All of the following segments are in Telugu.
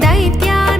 दैत्या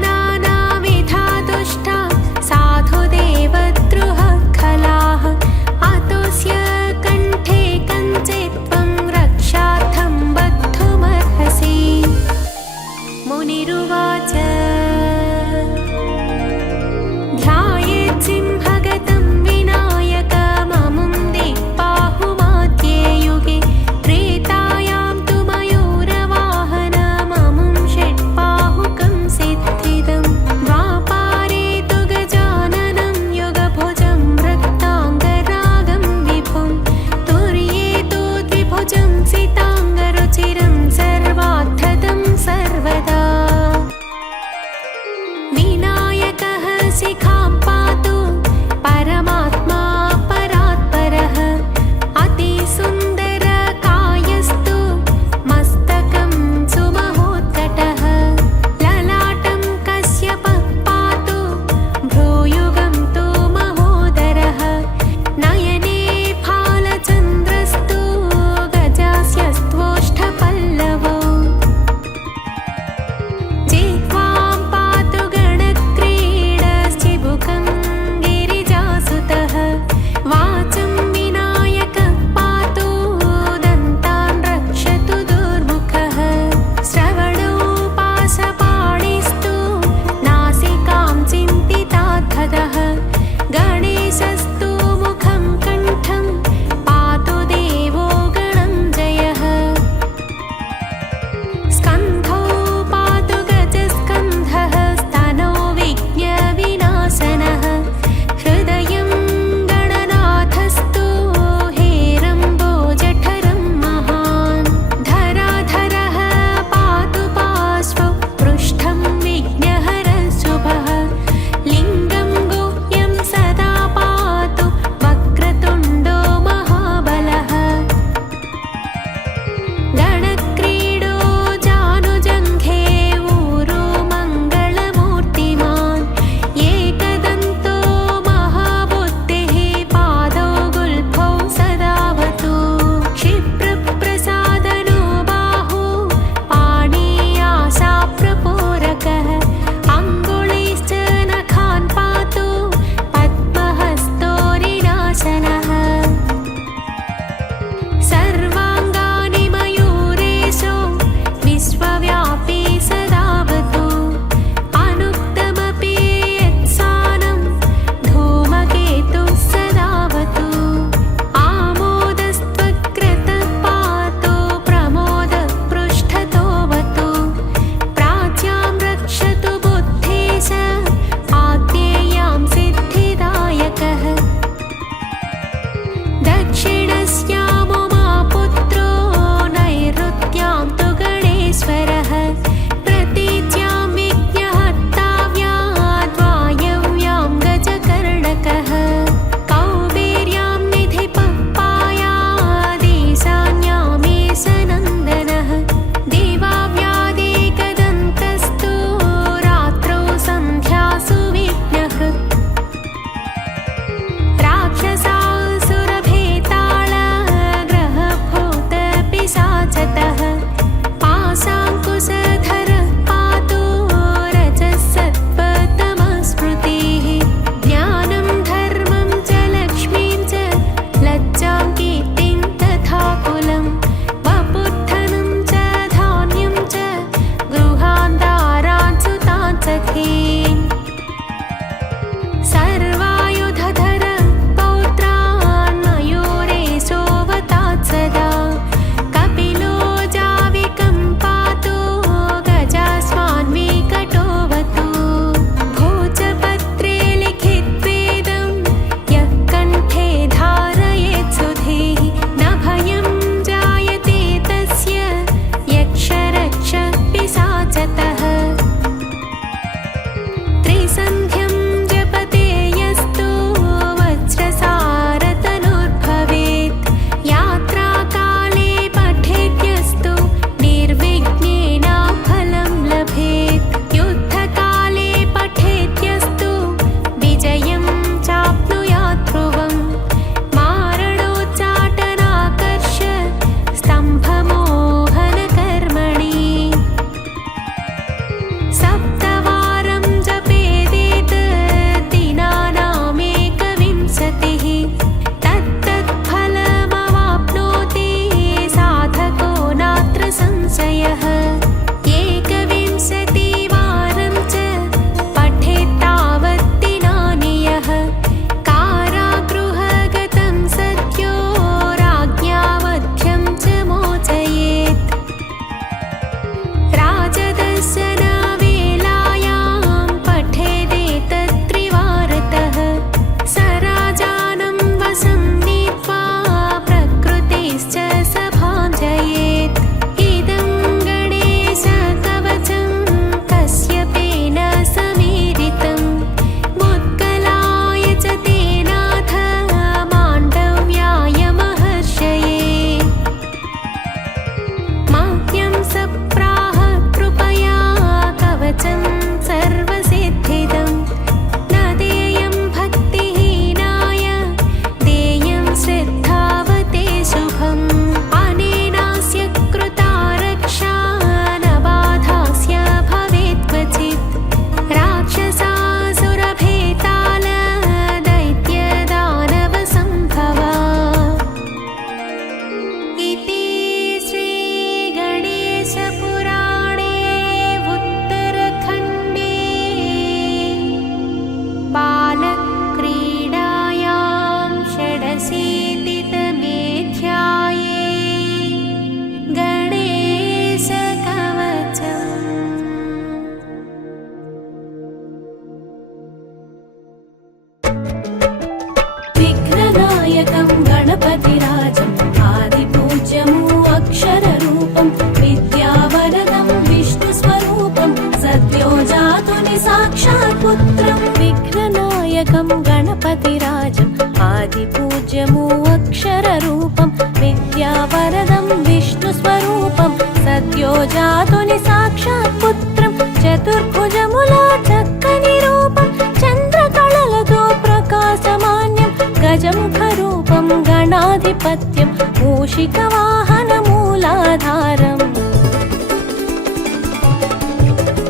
साक्षात् पुत्रं विघ्ननायकं गणपतिराजम् आदिपूज्यमु अक्षररूपं विद्यावरदं विष्णुस्वरूपं सद्यो जातुनि साक्षात् पुत्रं चतुर्भुजमुला चक्कनि रूपं चन्द्रकళలతో प्रकाशमान्यं गजमुखरूपं गणाधिपत्यं मूषिकवाहनमूलाधारम्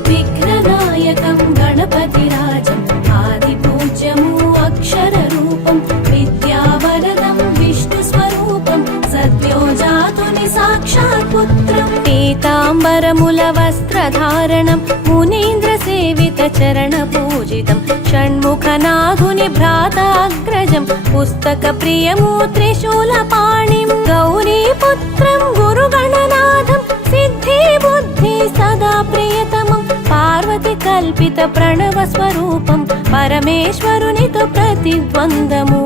विघ्ननायकं गणपतिराजम् आदिपूज्यमु अक्षररूपं विद्यावरदं विष्णुस्वरूपं सद्यो जातुनि साक्षात् पुत्रं पीताम्बरमुलवस्त्रधारणं मुनीन्द्रसेवितचरणपूजितं षण्मुखनाथुनि भ्राताग्रजं पुस्तकप्रियमु त्रिशूलपाणिं गौरीपुत्रं गुरुगणनाथं सिद्धिबुद्धि सदा प्रियतमं पार्वती कल्पित प्रणव स्वरूपं परमेश्वरुनितो प्रतिद्वन्द्वमु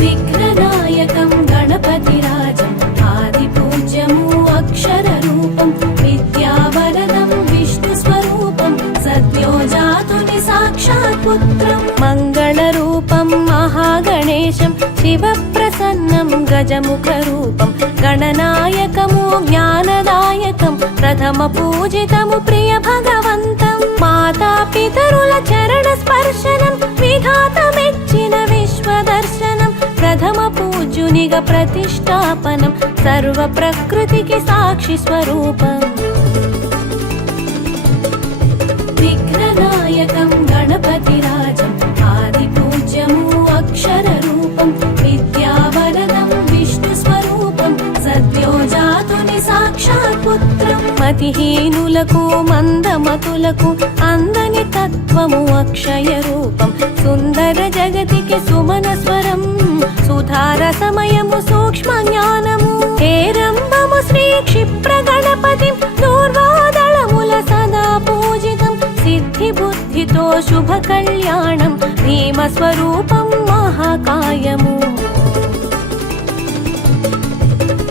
विघ्ननायकं गणपतिराजम् आदिपूज्यमु अक्षररूपं विद्यावरदं विष्णुस्वरूपं सद्यो जातुनि साक्षात् पुत्रं मङ्गलरूपं महागणेशं शिवप्रसन्नं गजमुखरूपं गणनायकमु ज्ञानदायकं प्रथमपूजितमु प्रियभगवन्तं मातापितरुल चरणस्पर्शनं विधातमेच्चिन विश्वदर्शनं प्रथमपूज्युनिग प्रतिष्ठापनं सर्वप्रकृतिकी साक्षि स्वरूपम् विघ्ननायकं गणपतिराजम् आदिपूज्यमु अक्षररूपं विद्यावरदं विष्णुस्वरूपं सद्यो जातुनि साक्षात् पुत्रं मतिहीनुలకు మందమతులకు అందని తత్వము అక్షయ రూపం సుందర జగతికి సుమన స్వరం సుధార సమయము సూక్ష్మ జ్ఞానము హేరంబము శ్రీ క్షిప్ర గణపతి దూర్వాదళముల సదా పూజితం సిద్ధి బుద్ధితో శుభ కళ్యాణం భీమ స్వరూపం మహాకాయము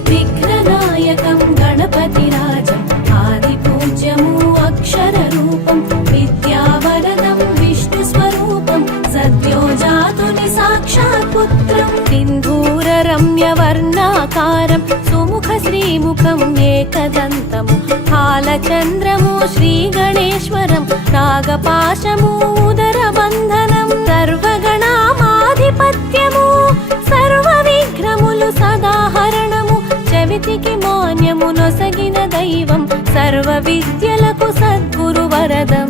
విఘ్ననాయకం గణపతిరాజం ఆదిపూజ్యము అక్షరరూపం విద్యావరదం విష్ణుస్వరూపం సద్యో జాతుని సాక్షాత్ పుత్రం సింధూర రమ్యవర్ణాకారం సుముఖ శ్రీముఖం ఏకదంతము హాలచంద్రము శ్రీ గణేశ్వరం నాగపాశము ఉదర బంధనం సర్వగణామాధిపత్యము సర్వ విఘ్నములు సదాహరణము చవితికి మాన్యము నొసగిన దైవం సర్వ విద్యలకు సద్గురు వరదం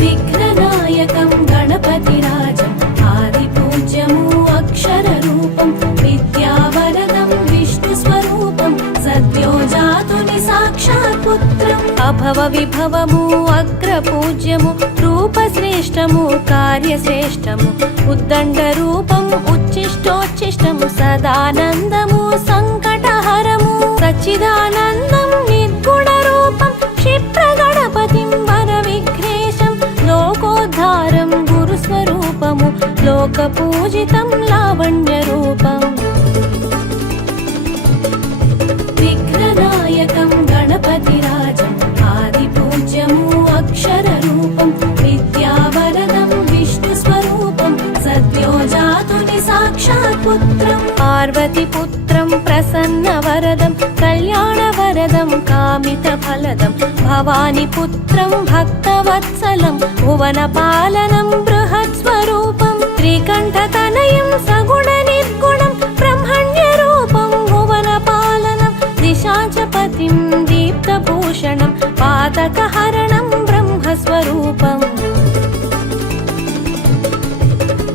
విఘ్ననాయకం గణపతిరాజం ఆదిపూజ్యము అక్షరరూపం విద్యావరదం విష్ణుస్వరూపం సద్యో జాతుని సాక్షాత్ పుత్రం అభవ విభవము అగ్రపూజ్యము రూపశ్రేష్టము కార్యశ్రేష్టము ఉద్దండ రూపం ఉచ్చిష్టోచ్చిష్టము సదానందము సంకటహరము సచ్చిదానందం నిర్గుణ రూపం క్షిప్ర గణపతిం వర విఘ్నేశం లోకోద్ధారం గురుస్వరూపము లోక పూజితం లావణ్య రూపం విఘ్ననాయకం గణపతిరాజం ఆదిపూజ్యము అక్షరరూపం విద్యావరదం విష్ణుస్వరూపం సద్యో జాతుని సాక్షాత్ పుత్రం పార్వతి పుత్రం ప్రసన్నవరదం కళ్యాణవరదం కామితఫలదం భవాని పుత్రం భక్తవత్సలం భువనపాలనం బృహత్స్వరూపం త్రికంఠతనయం సగుణ నిర్గుణం బ్రహ్మణ్య రూపం భువనపాలనం దిశాచపతిం దీప్తభూషణం పాతకహరణం బ్రహ్మస్వరూపం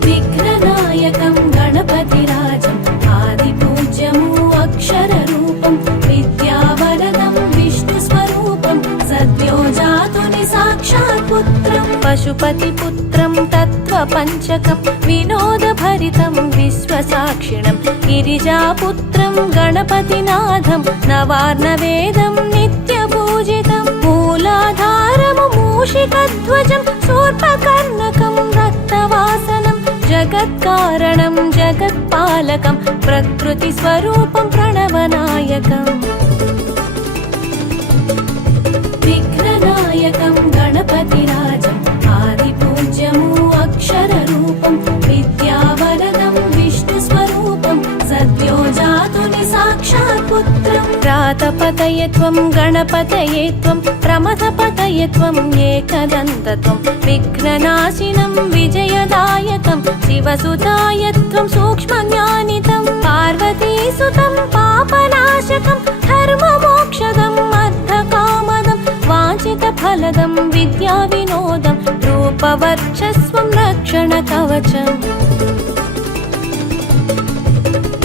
విఘ్ననాయకం గణపతిరాజం ఆదిపూజ్యము అక్షరరూపం విద్యావరదం విష్ణుస్వరూపం సద్యో జాతుని సాక్షాత్ పుత్రం పశుపతి పుత్రం తత్వపంచకం వినోదభరితం విశ్వసాక్షిణం గిరిజాపుత్రం గణపతినాథం నవార్ణవేదం నిత్యపూజితం మూలాధారము మూషికధ్వజం శూర్పకర్ణకం రక్తవాసనం జగత్కారణం జగత్పాలకం ప్రకృతి స్వరూపం ప్రణవనాయకం प्रजातपतये त्वं गणपतये त्वं प्रमथपतये त्वं एकदन्तत्वं विघ्ननाशिनं विजयदायकं शिवसुताय त्वं सूक्ष्मज्ञानितं पार्वतीसुतं पापनाशकं धर्ममोक्षदम् अर्धकामदं वाञ्छितफलदं विद्याविनोदं रूपवर्चस्वं रक्षणकवचम्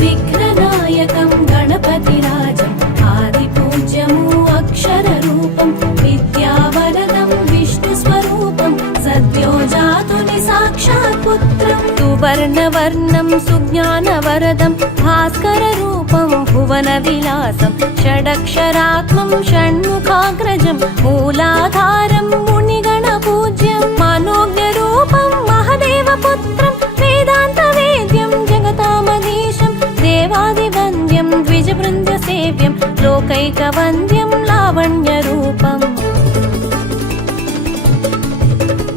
विघ्ननायकं गणपतिराजम् आदिपूज्यमु अक्षररूपं विद्यावरदं विष्णुस्वरूपं सद्यो जातुनि साक्षात् पुत्रं सुवर्णवर्णं सुज्ञानवरदं भास्कररूपं भुवनविलासं षडक्षरात्मं षण्मुखाग्रजं मूलाधारं मुनिगणपूज्यं मनोज्ञरूपं महदेवपुत्रं वेदान्तवेद्यं जगतामधीशं देवादिवन्द्यं द्विजवृन्दसेव्यं लोकैकवन्द्यं लावण्यरूपम्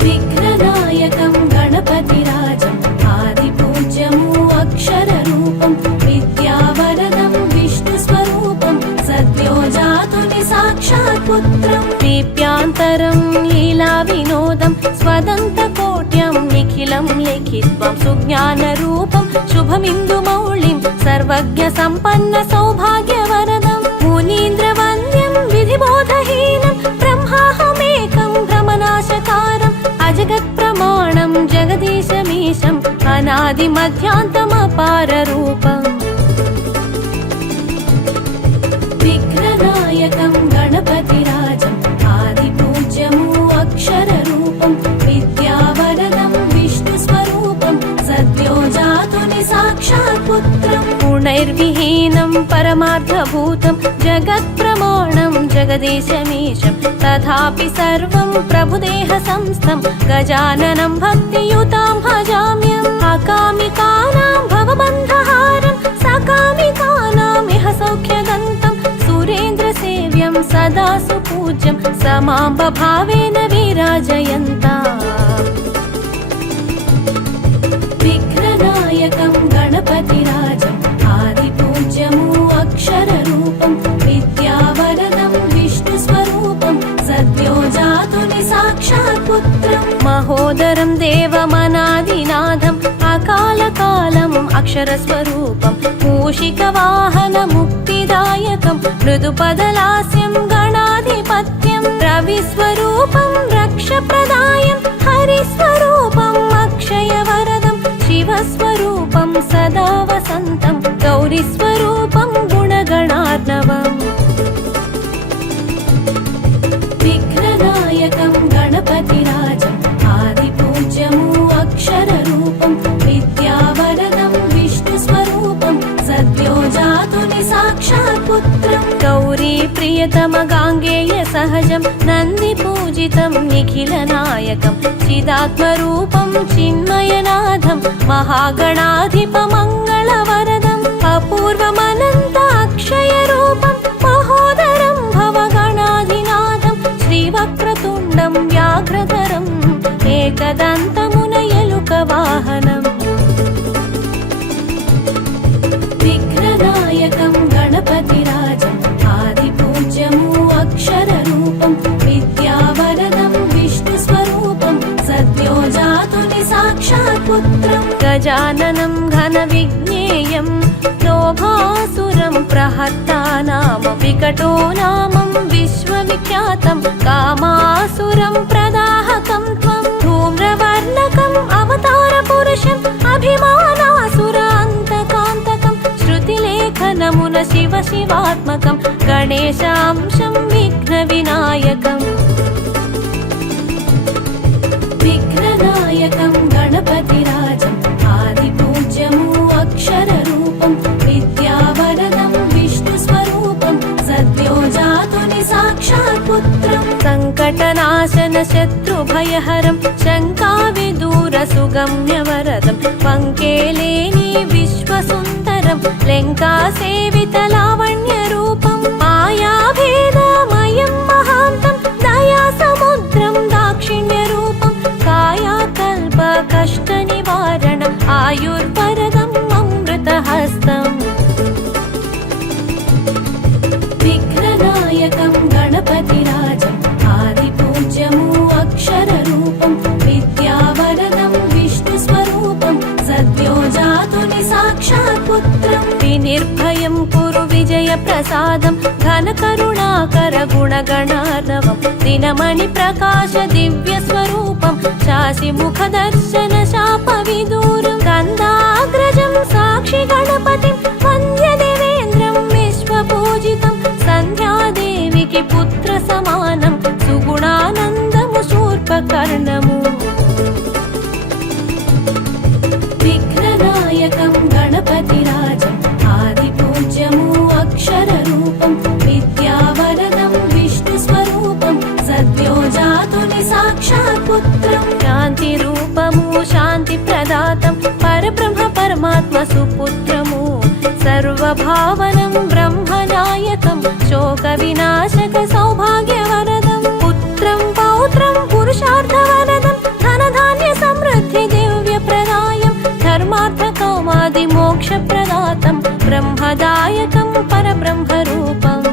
विघ्ननायकं गणपतिराजम् आदिपूज्यमु अक्षररूपं विद्यावरदं विष्णुस्वरूपं सद्यो जातुनि साक्षात् पुत्रं दीप्यान्तरं लीलाविनोदं स्वदन्तकोट्यं निखिलं लिखित्वं सुज्ञानरूपं शुभमिन्दुमौलिं सर्वज्ञसम्पन्नसौभाग्यवरदं मुनीन्द्रवन्द्यं विधिबोधहीनं ब्रह्माहमेकं भ्रमनाशकारम् अजगत्प्रमाणं जगदीशमीशम् अनादिमध्यान्तमपाररूपम् विघ्ननायकं गणपतिराजम् आदिपूज्यमु अक्षररूपं विद्यावरदं विष्णुस्वरूपं सद्यो जातुनि साक्षात् पुत्रं गुणैर्विहीनं परमार्थभूतं जगत्प्रमाणं जगदीशमीशं तथापि सर्वं प्रभुदेहसंस्थं गजाननं भक्तियुतां भजाम्यहम् अकामिकानां भवबन्धहारं सकामिकानाम् इह सौख्यदन्तं सुरेन्द्रसेव्यं सदा सुपूज्यं समां भावेन विराजयन्ताम् विघ्ननायकं गणपतिराजम् आदिपूज्यमु अक्षररूपं विद्यावरदं विष्णुस्वरूपं सद्यो जातुनि साक्षात् पुत्रं महोदरं देवमनादिनाथम् अकालकालम् अक्षरस्वरूपं मूषिकवाहनमुक्तिदायकं मृदुपदलास्यं गणाधिपत्यं रविस्वरूपं रक्षप्रदायं हरिस्वरूपम् अक्षयवरदं शिवस्वरूपं सदा वसन्तं गौरीस्वरूपं गुणगणार्णवम् विघ्ननायकं गणपतिराजम् आदिपूज्यमु अक्षररूपं विद्यावरदं विष्णुस्वरूपं सद्यो जातुनि साक्षात् पुत्रं गौरीप्रियतमगाङ्गेयसहजं नन्दिपूजितं निखिलनायकं चिदात्मरूपं चिन्मयनाथं महागणाधिपमङ्गलवरदम् अपूर्वमनन्त अक्षयरूपं महोदरं भवगणाधिनाथं श्रीवक्रतुण्डं व्याघ्रधरम् एकदन्तमुनयलुकवाहनम् विघ्ननायकं गणपतिराजम् आदिपूज्यमु अक्षररूपं विद्यावरदं विष्णुस्वरूपं सद्यो जातुनि साक्षात् पुत्रं गजाननं घनविज्ञेयं लोभासुरं प्रहर्तानाम विकटो नामं विश्वविख्यातं कामासुरं प्रदाहकं त्वं धूम्रवर्णकम् अवतारपुरुषम् अभिमानासुरान्तकान्तकं श्रुतिलेखनमुन शिव शिवात्मकं गणेशांशं विघ्नविनायकम् विघ्ननायकं गणपतिराजम् आदिपूज्यमु अक्षररूपं विद्यावरदं विष्णुस्वरूपं सद्यो जातुनि साक्षात् पुत्रं सङ्कटनाशन शत्रुभयहरं शङ्काविदूरसुगम्यवरदं पङ्केलेनी विश्वसुन्दरं लङ्कासेवितलावण्यरूपं मायाभेदमयं महान्तं दयासमुद्रं दाक्षिण्यरूपं कायाकल्पकष्टनिवारणम् आयुर्वरदम् अमृतहस्तम् निर्भयं कुरु विजयप्रसादं घनकरुणाकर गुणगणार्णवं दिनमणिप्रकाश दिव्यस्वरूपं शासिमुखदर्शन शापविदूरं गन्धाग्रजं साक्षि गणपतिं वन्द्य देवेन्द्रं विश्वपूजितं सन्ध्यादेविकी पुत्रसमानं सुगुणानन्दमु शूर्पकर्णमु विघ्ननायकं गणपतिराजम् आदिपूज्यमु अक्षररूपं विद्यावरदं विष्णुस्वरूपं सद्यो जातुनि साक्षात् पुत्रं शान्तिरूपमु शान्तिप्रदातं परब्रह्म परमात्मा सुपुत्रमु सर्वभावनं ब्रह्मनायकं शोकविनाशक सौभाग्यवरदं पुत्रं पौत्रं पुरुषार्थवरदं धनधान्य समृद्धि दिव्यप्रदायं धर्मार्थकामादिमोक्षप्रदातं ब्रह्मदायकं परब्रह्मरूपम्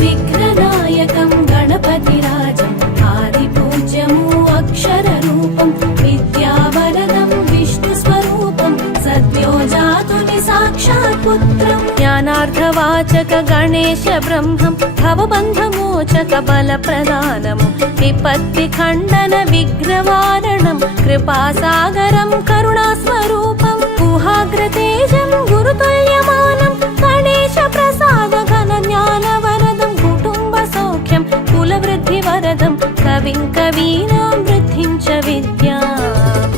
विघ्ननायकं गणपतिराजम् आदिपूज्यमु अक्षररूपं विद्यावरदं विष्णुस्वरूपं सद्यो जातुनि साक्षात् पुत्रं ज्ञानार्धवाचक गणेश ब्रह्मं भवबन्धमोचक बलप्रदानमु विपत्तिखण्डन विघ्नवारणं कृपासागरं करुणास्वरूपं गुहाग्रतेजं गुरुतुल्यमानं गणेशप्रसाद घनज्ञानवरदं कुटुम्बसौख्यं कुलवृद्धिवरदं कविं कवीनां वृद्धिं च विद्याम्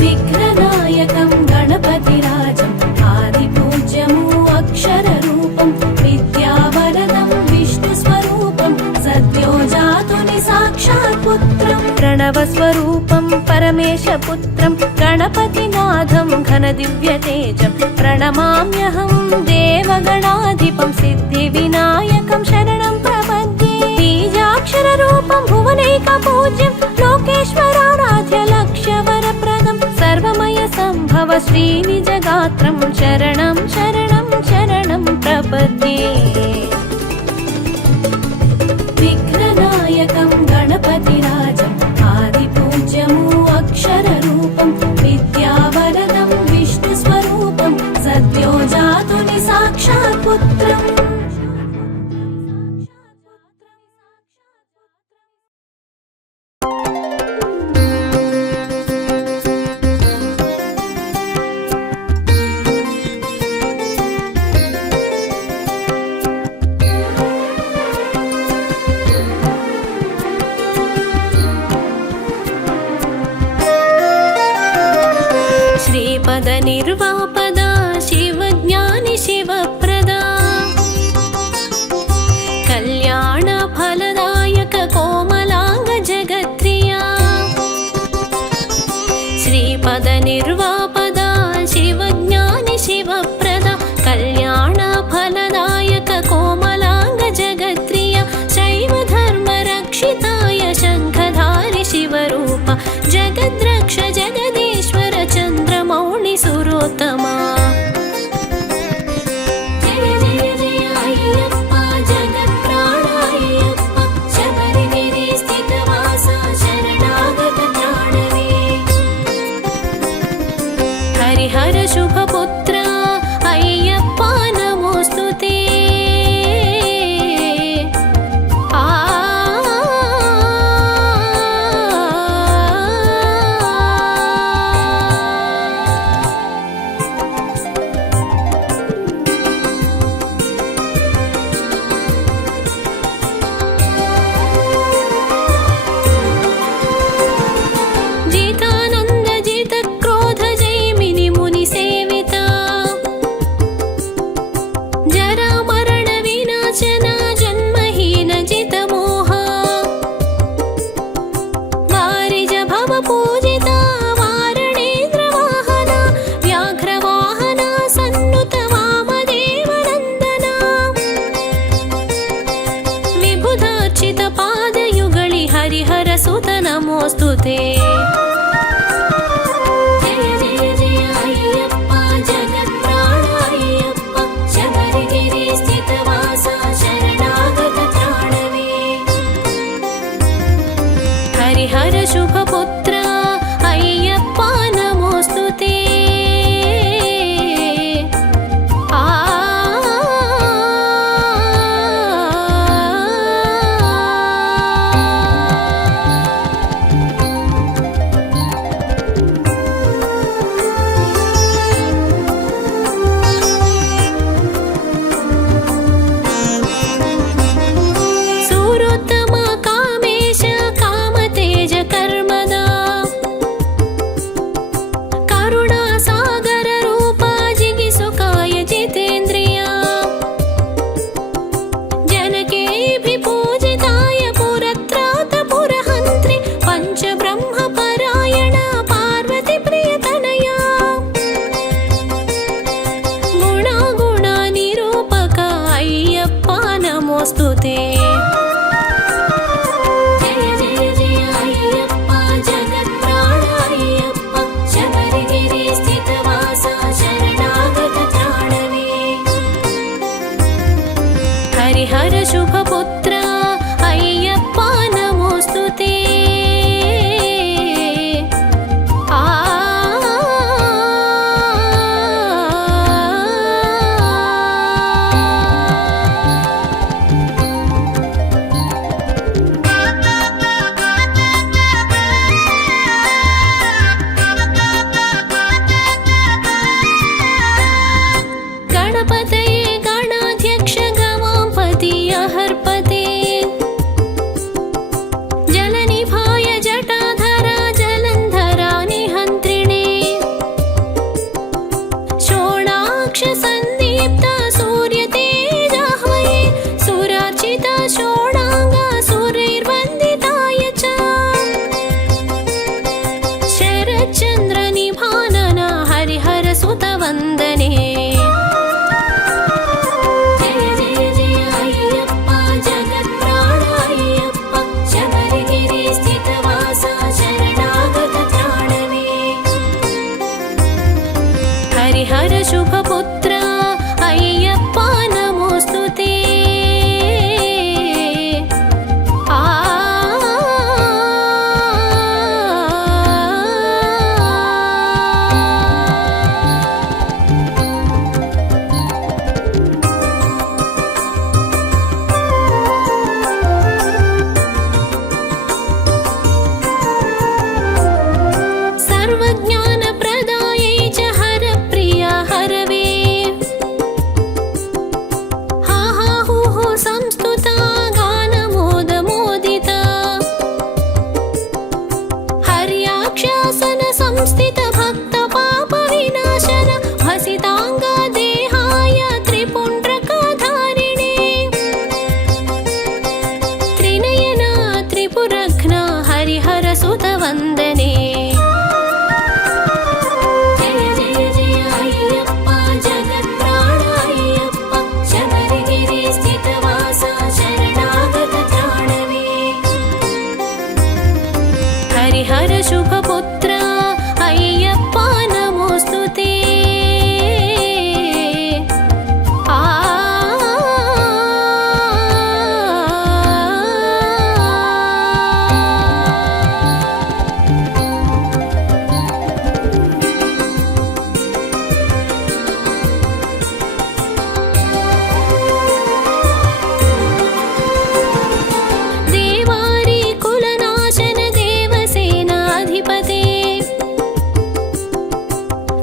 विघ्ननायकं गणपतिराजम् आदिपूज्यमु अक्षररूपं विद्यावरदं विष्णुस्वरूपं सद्यो जातुनि साक्षात् पुत्रं प्रणवस्वरूपं परमेशपुत्रं गणपतिनाथं घनदिव्यतेजं प्रणमाम्यहं देवगणाधिपं सिद्धिविनायकं शरणं प्रपद्ये बीजाक्षररूपं भुवनैकपूज्यं लोकेश्वराराध्य लक्ष्यवरप्रदं सर्वमय सम्भव श्रीनिजगात्रं शरणं शरणं शरणं प्रपद्ये विघ्ननायकं गणपतिराजम् आदिपूज्यमु अक्षररूपं विद्यावरदं विष्णुस्वरूपं सद्यो जातुनि साक्षात् पुत्रम् श्रीपद निर्वापदा शिवज्ञानि शिवप्रदा कल्याण फलदायक कोमलांग जगत्प्रिया श्रीपद निर्वापदा शिवज्ञानि शिवप्रदा कल्याण फलदायक कोमलांग जगत्प्रिया शैव धर्म रक्षिताय शंखधारि शिवरूप जगद्रक्ष जगदीश्वर चन्द्रमौळि सुरोत्तमा जय जय जय अय्यप्प जगत्प्राण अय्यप्प शबरिगिरि स्थितवासा शरणागत त्राणवे हरिहर शुभपुत्र अय्यप्प नमोस्तुते नमोऽस्तु ते। जय जय जय अय्यप्प जगत्प्राण अय्यप्प शबरिगिरि स्थितवासा शरणागत त्राणवे। हरिहर शुभपुत्र अय्यप्प नमोऽस्तु ते। हरिहर शुभपुत्र अय्यप्प नमोऽस्तु ते। सर्वज्ञानप्रदायै च हरप्रिया हरवे। हा हा हु हु संस्तुता गानमोदमोदिता। हर्याक्षासन संस्थित भक्त पाप विनाशन भसितांगा देहाय त्रिपुण्ड्रकाधारिणे। त्रिनयना त्रिपुरघ्ना हरिहर सुत वन्दने। हरिहर शुभपुत्र अय्यप्प नमोऽस्तु ते। देवारी कुलनाशन देवसेनाधिपते।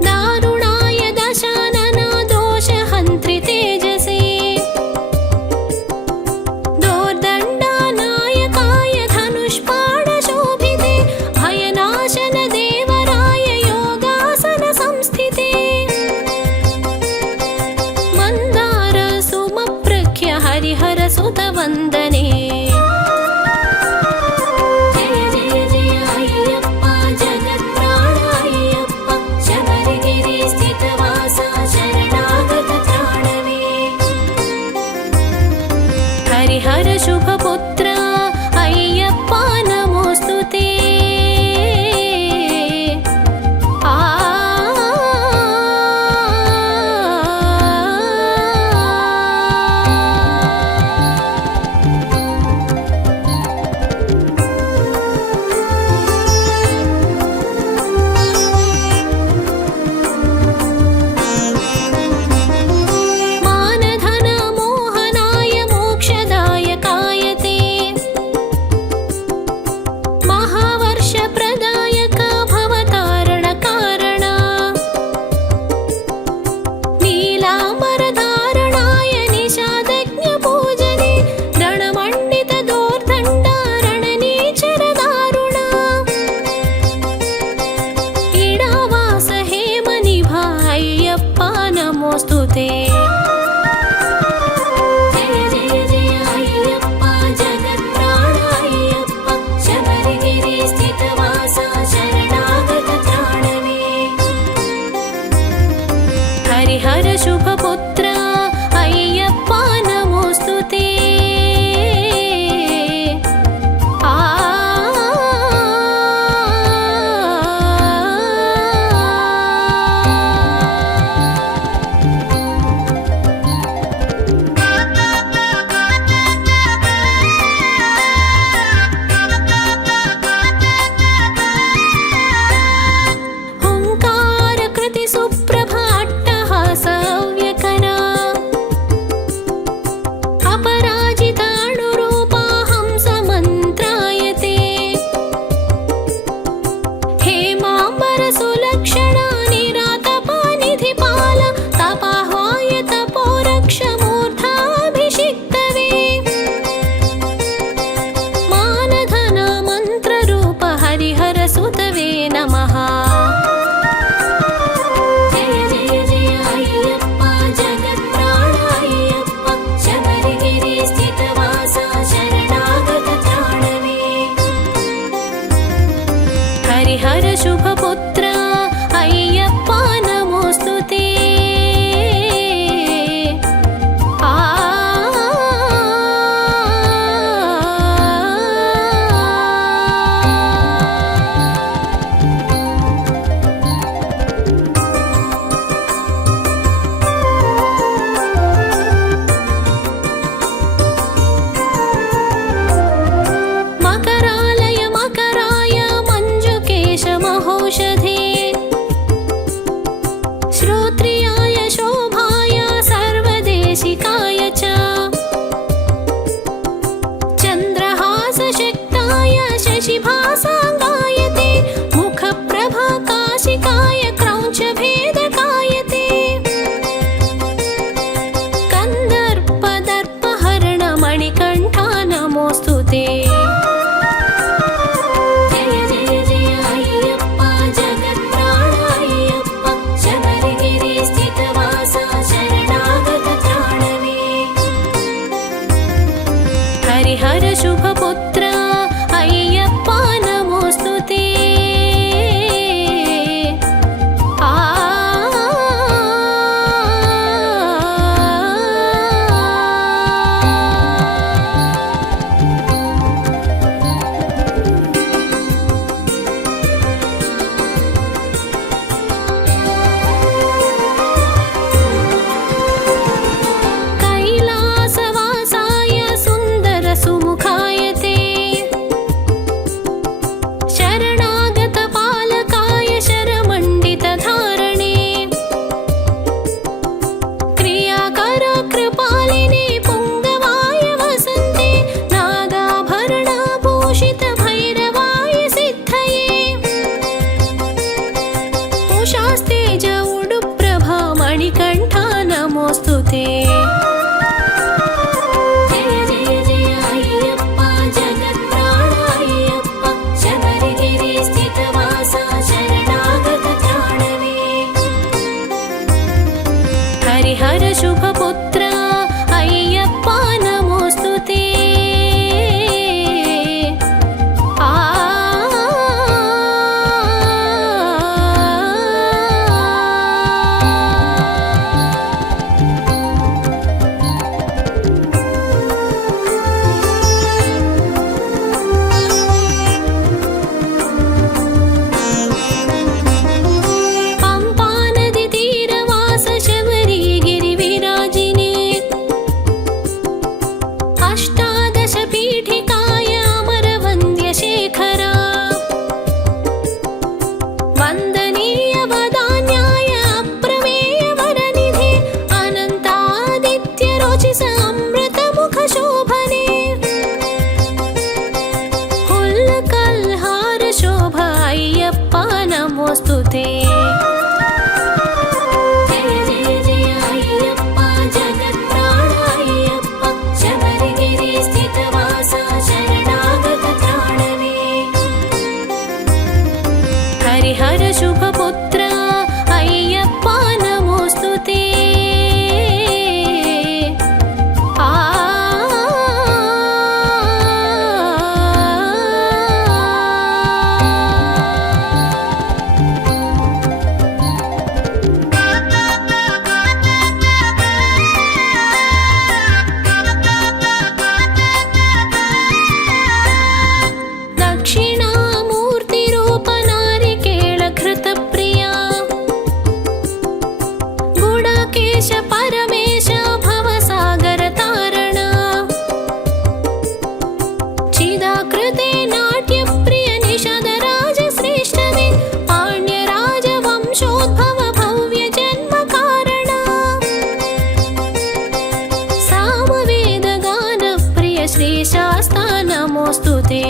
दारुणाय दशानन दोषहन्त्रि तेजसे। दोर्दण्डनायकाय धनुष्पाणशोभिते। भयनाशन देवराय योगासन संस्थिते। मन्दार सुमप्रख्य हरिहर सुत वन्दने। जय जय जय अय्यप्प जगत्प्राण अय्यप्प शबरिगिरि स्थितवासा शरणागत त्राणवे। हरिहर शुभपुत्र अय्यप्प नमोऽस्तु ते। मानधन मोहनाय मोक्षदायकाय ते। महावर्षप्रदायक भवतारणकारण। नीलाम्बरधारणाय निषादज्ञपूजने। रणमण्डित दोर्दण्ड रणनीचर दारुण। इडावास हेमनिभा अय्यप्प नमोऽस्तु ते। जय जय जय अय्यप्प जगत्प्राण अय्यप्प शबरिगिरि स्थितवासा शरणागत त्राणवे। हरिहर शुभपुत्र अय्यप्प नमोऽस्तु ते। हरिहर शुभपुत्र अय्यप्पा नमोस्तुते नमोस्तुते जय जय जय अय्यप्पा जगत्प्राण अय्यप्पा शबरिगिरि स्थितवासा शरणागत त्राणवे हरिहर शुभपुत्र अय्यप्पा नमोस्तुते परमेश भवसागर तारण चिदाकृते नाट्यप्रिय निषदराज श्रेष्ठदे पाण्यराज वंशोद्भव भव्य जन्म कारण सामवेद गान प्रिय श्रीशास्ता नमोस्तुते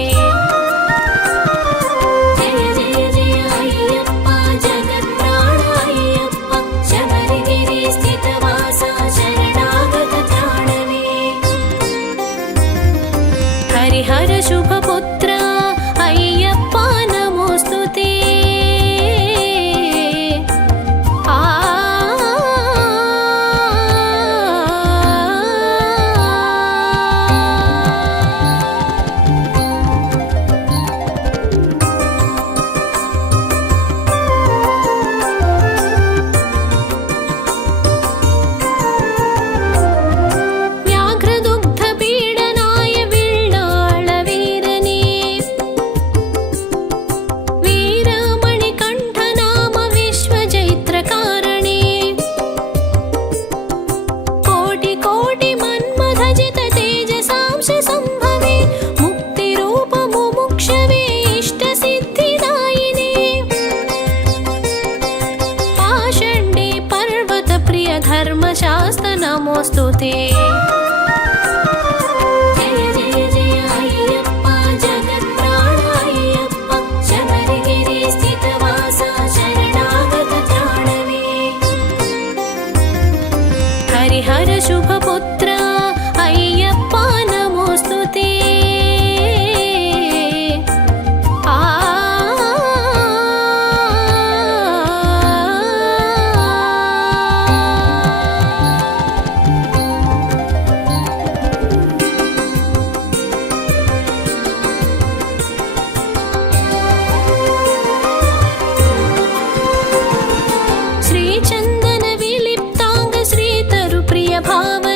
हरिहर शुभपुत्र अय्यप्पा नमोस्तुते धर्मशास्त्र नमोस्तुते जय जय जय अय्यप्पा जगत्प्राण अय्यप्पा शबरिगिरि स्थितवासा शरणागत त्राणवे हरिहर शुभपुत्र अय्यप्पा नमोस्तुते भाव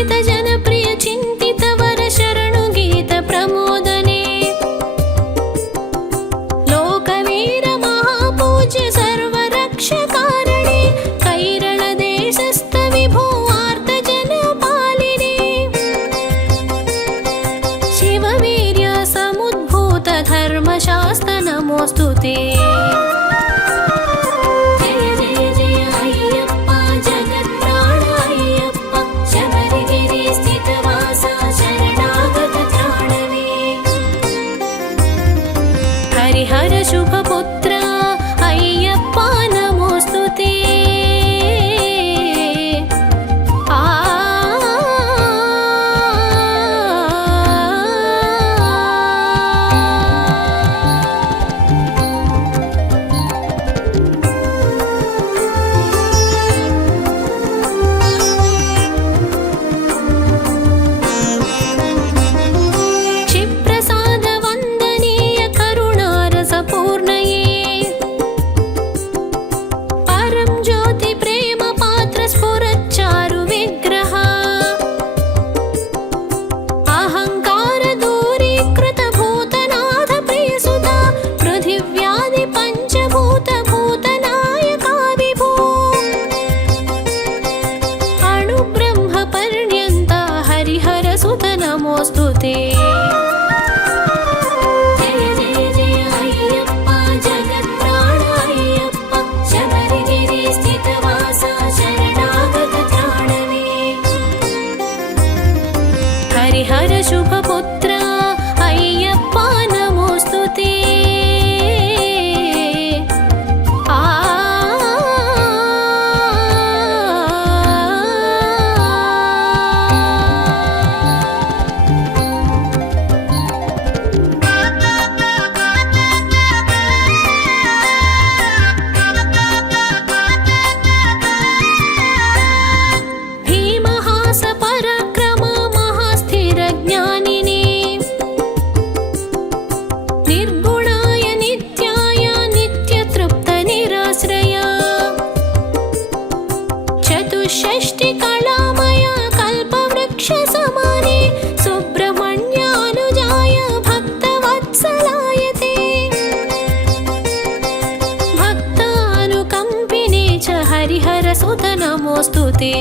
ಶ್ರಿತ ಜನಪ್ರಿಯ ಚಿಂತಿತ ವರ ಶರಣು ಗೀತ ಪ್ರಮೋದನೆ ಲೋಕವೀರ ಮಹಾಪೂಜ್ಯ ಸರ್ವ ರಕ್ಷಕಾರಣೆ ಕೈರಳ ದೇಶಸ್ಥ ವಿಭೋ ಆರ್ತ ಜನ ಪಾಲಿನೆ ಶಿವವೀರ್ಯ ಸಮುದ್ಭೂತ ಧರ್ಮಶಾಸ್ತ್ರ ನಮೋಸ್ತುತೆ हर शुभ पुत्र अय्यप्पा नमोस्तुते नमोस्तुते जय जय जय अय्यप्पा जगत्प्राण अय्यप्पा शबरिगिरि स्थितवासा शरणागत त्राणवे हरिहर शुभपुत्र अय्यप्पा नमोस्तुते षष्टिकलामय कल्पवृक्ष समाने सुब्रह्मण्यानुजाय भक्तवत्सलायते भक्तानुकम्पिने च हरिहरसुत नमोस्तुते।